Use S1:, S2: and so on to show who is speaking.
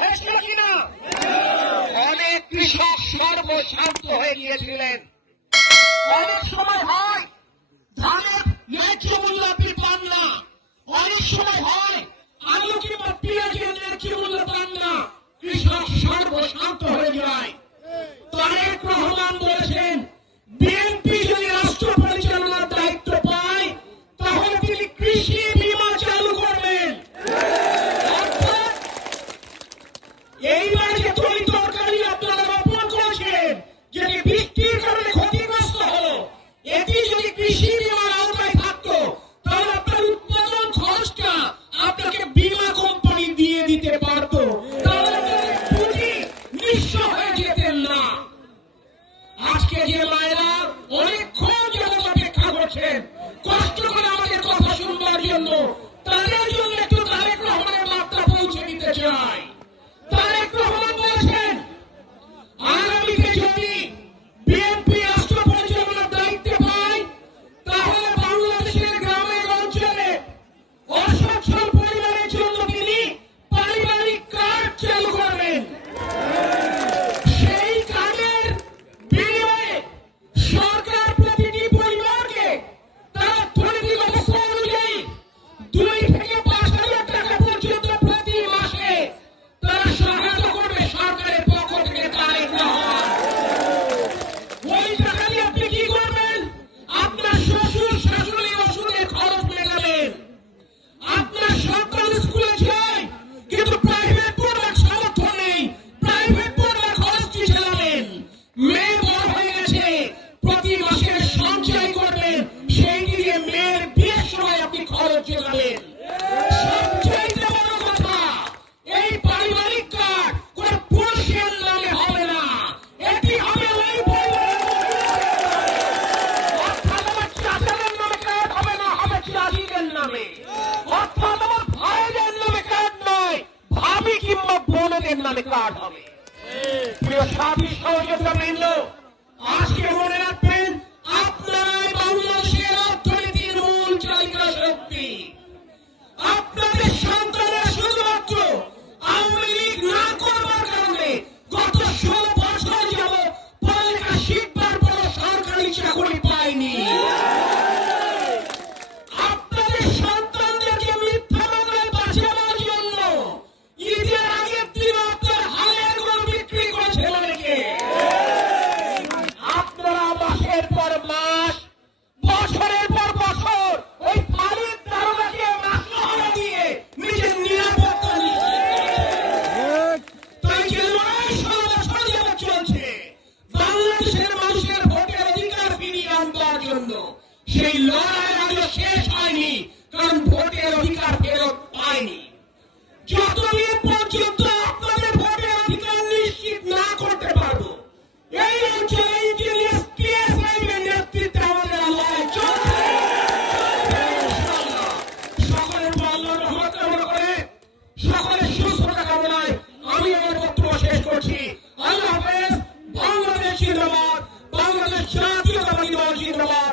S1: হয়েছিল কিনা? অনেক কৃষক সর্বশান্ত হয়ে গিয়েছিলেন। অনেক সময় হয়, ধানের ন্যায্য মূল্য আপনি পান না। অনেক সময় হয়, আলু কিংবা পেঁয়াজের ন্যায্য মূল্য পান না। কৃষক সর্বশান্ত হয়ে যায়। তারেক রহমান বলেছেন, বিএনপি যদি রাষ্ট্র পরিচালনার দায়িত্ব পায়, তাহলে তিনি কৃষি Shimmy কার্ড হবে। সাথী সহযোগিতা আজকে মনে সেই লড়াই শেষ হয়নি, কারণ ভোটের অধিকার ফেরত পায়নি যতদিন পর্যন্ত আপনাদের ভোটের অধিকার নিশ্চিত না করতে পারব, এই অঞ্চলে করে আমি শেষ করছি। বাংলাদেশ জিন্দাবাদ জিন্দাবাদ।